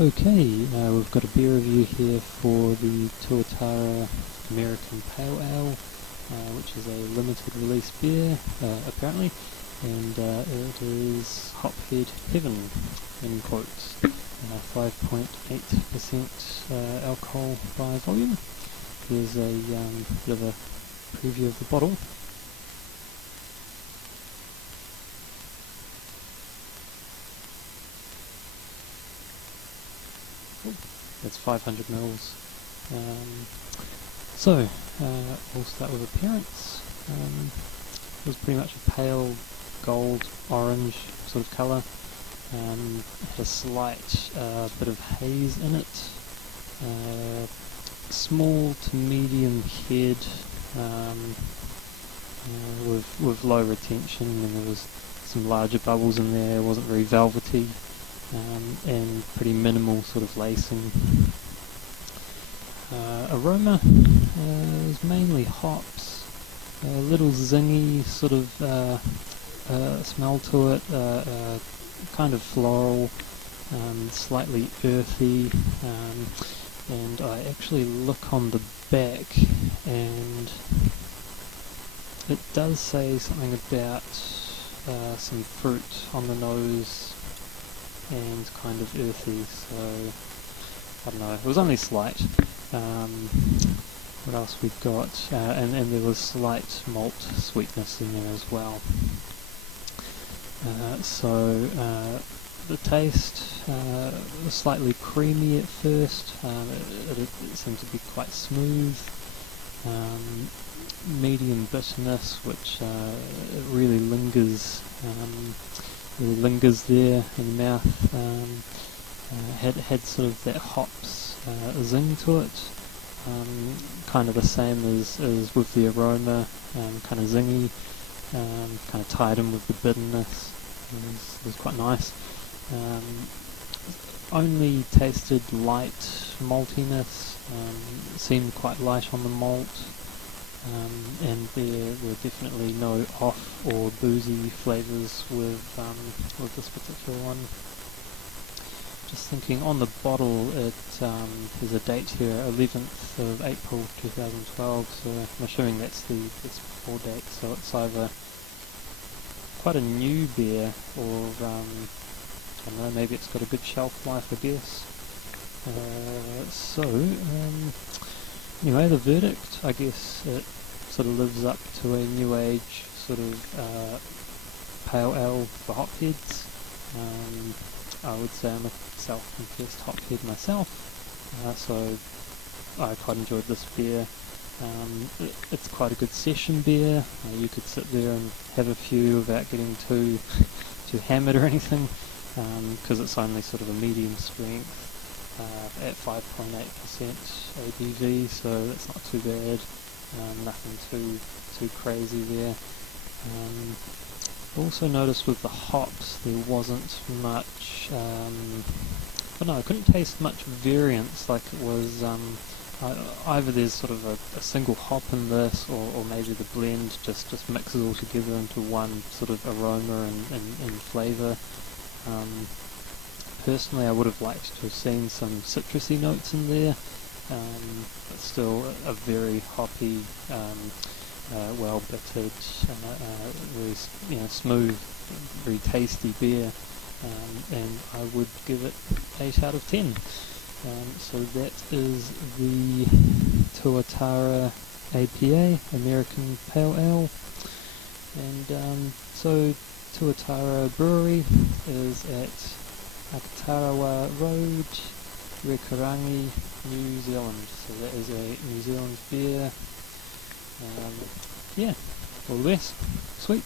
Okay, we've got a beer review here for the Tuatara American Pale Ale, which is a limited release beer, apparently, and it is Hophead Heaven, in quotes. 5.8% alcohol by volume. Here's a bit of a preview of the bottle. That's 500 mils. We'll start with appearance. It was pretty much a pale gold orange sort of colour. Had a slight bit of haze in it. Small to medium head with low retention, and there was some larger bubbles in there. It wasn't very velvety. And pretty minimal sort of lacing. Aroma is mainly hops, a little zingy sort of smell to it, kind of floral, slightly earthy, and I actually look on the back and it does say something about some fruit on the nose and kind of earthy, so I don't know, it was only slight. What else we've got, and there was slight malt sweetness in there as well. The taste was slightly creamy at first. It seemed to be quite smooth. Medium bitterness, which really lingers. There in the mouth. Had sort of that hops zing to it, kind of the same as with the aroma, kind of zingy, kind of tied in with the bitterness. It was quite nice. Only tasted light maltiness, seemed quite light on the malt. And there were definitely no off or boozy flavours with this particular one. Just thinking on the bottle, it there's a date here, 11th of April 2012. So I'm assuming that's before date. So it's either quite a new beer, or I don't know, maybe it's got a good shelf life, I guess. Anyway, the verdict, I guess it sort of lives up to a new age sort of pale ale for hopheads. I would say I'm a self-confessed hophead myself, so I quite enjoyed this beer. It's quite a good session beer. You could sit there and have a few without getting too hammered or anything, because it's only sort of a medium strength. At 5.8% ABV, so that's not too bad. Nothing too crazy there. Also noticed with the hops there wasn't much. I couldn't taste much variance. Like it was either there's sort of a single hop in this, or maybe the blend just mixes all together into one sort of aroma and flavour. Personally, I would have liked to have seen some citrusy notes in there, but still a very hoppy, well bittered, really smooth, very tasty beer, and I would give it 8 out of 10. So that is the Tuatara APA, American Pale Ale, and so Tuatara Brewery is at Akatarawa Road, Rekarangi, New Zealand. So that is a New Zealand beer. All the best. Sweet.